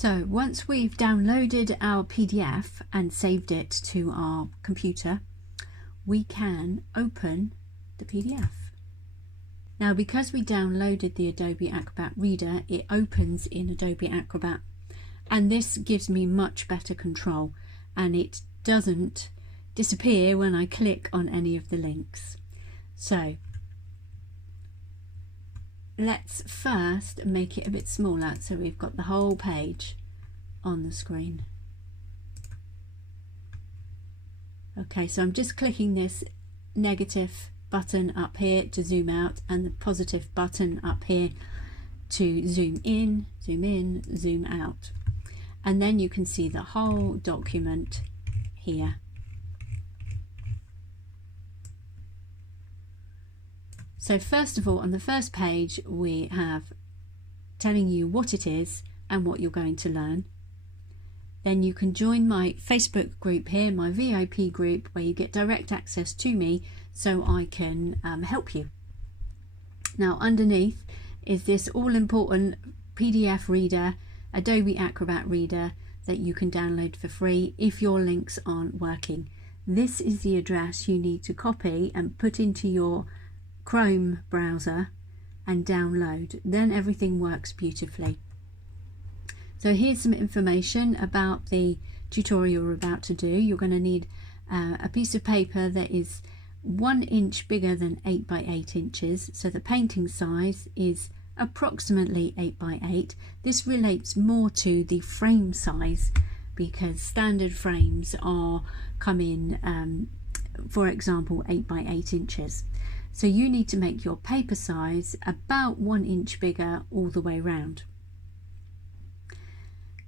So once we've downloaded our PDF and saved it to our computer, we can open the PDF. Now, because we downloaded the Adobe Acrobat Reader, it opens in Adobe Acrobat, and this gives me much better control, and it doesn't disappear when I click on any of the links. So let's first make it a bit smaller so we've got the whole page on the screen. Okay, so I'm just clicking this negative button up here to zoom out and the positive button up here to zoom in, zoom out. And then you can see the whole document here. So first of all, on the first page, we have telling you what it is and what you're going to learn. Then you can join my Facebook group here, my VIP group, where you get direct access to me so I can help you. Now, underneath is this all-important PDF reader, Adobe Acrobat Reader, that you can download for free if your links aren't working. This is the address you need to copy and put into your Chrome browser and download. Then everything works beautifully. So here's some information about the tutorial you're about to do. You're going to need a piece of paper that is 1 inch bigger than 8 by 8 inches. So the painting size is approximately 8 by 8. This relates more to the frame size because standard frames come in, for example, 8 by 8 inches. So you need to make your paper size about 1 inch bigger all the way around.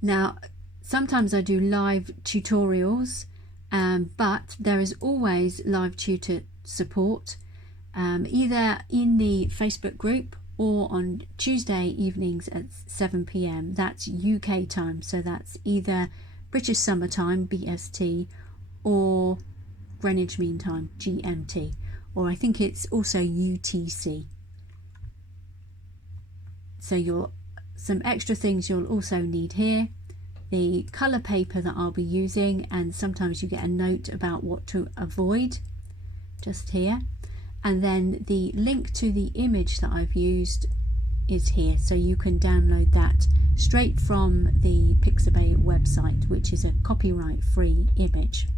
Now, sometimes I do live tutorials, but there is always live tutor support, either in the Facebook group or on Tuesday evenings at 7 PM. That's UK time, so that's either British Summer Time, BST, or Greenwich Mean Time, GMT. Or I think it's also UTC. So some extra things you'll also need here: the colour paper that I'll be using, and sometimes you get a note about what to avoid just here. And then the link to the image that I've used is here, so you can download that straight from the Pixabay website, which is a copyright free image.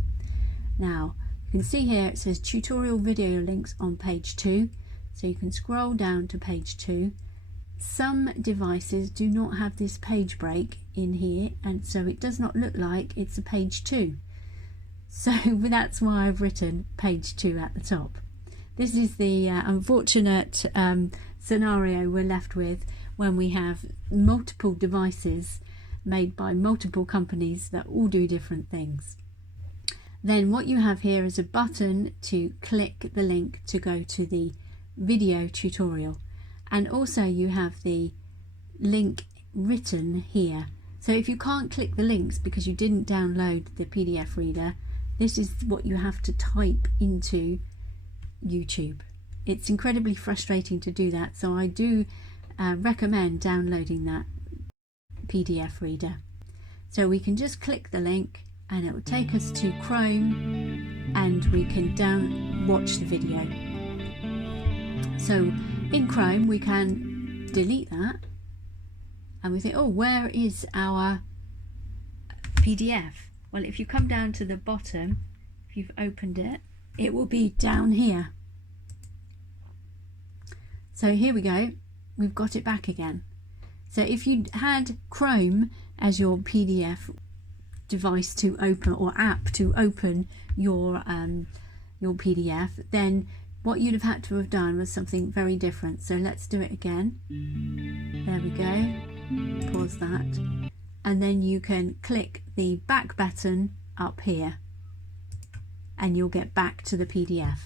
Now, you can see here it says tutorial video links on page 2, so you can scroll down to page 2. Some devices do not have this page break in here, and so it does not look like it's a page 2. So that's why I've written page 2 at the top. This is the unfortunate scenario we're left with when we have multiple devices made by multiple companies that all do different things. Then what you have here is a button to click the link to go to the video tutorial, and also you have the link written here. So if you can't click the links because you didn't download the PDF reader, this is what you have to type into YouTube. It's incredibly frustrating to do that, so I do recommend downloading that PDF reader. So we can just click the link and it will take us to Chrome, and we can watch the video. So in Chrome we can delete that, and we think, oh, where is our PDF? Well, if you come down to the bottom, if you've opened it, it will be down here. So here we go, we've got it back again. So if you had Chrome as your PDF device to open, or app to open your PDF, then what you'd have had to have done was something very different. So let's do it again. There we go, pause that, and then you can click the back button up here and you'll get back to the PDF.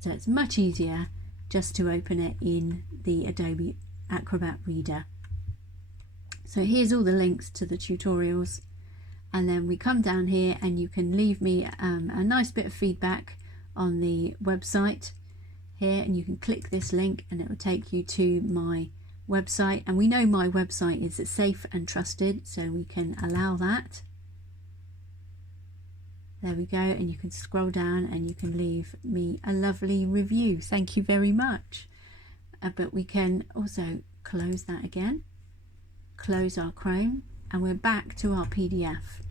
So it's much easier just to open it in the Adobe Acrobat Reader. So here's all the links to the tutorials, and then we come down here and you can leave me a nice bit of feedback on the website here, and you can click this link and it will take you to my website, and we know my website is safe and trusted, so we can allow that. There we go, and you can scroll down and you can leave me a lovely review. Thank you very much. But we can also close that again, close our Chrome, and we're back to our PDF.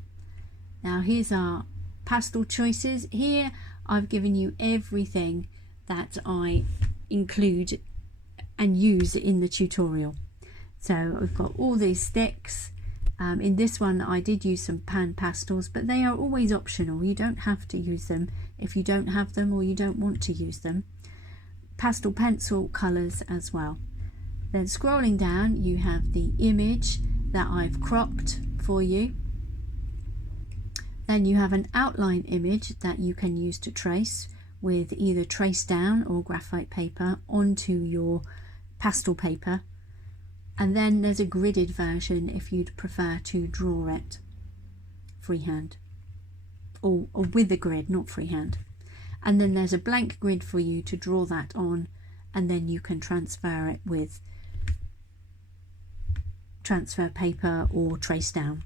Now here's our pastel choices. Here I've given you everything that I include and use in the tutorial. So we've got all these sticks. In this one I did use some pan pastels, but they are always optional. You don't have to use them if you don't have them or you don't want to use them. Pastel pencil colours as well. Then scrolling down, you have the image that I've cropped for you. Then you have an outline image that you can use to trace with either trace down or graphite paper onto your pastel paper. And then there's a gridded version if you'd prefer to draw it freehand, or with a grid, not freehand. And then there's a blank grid for you to draw that on, and then you can transfer it with transfer paper or trace down.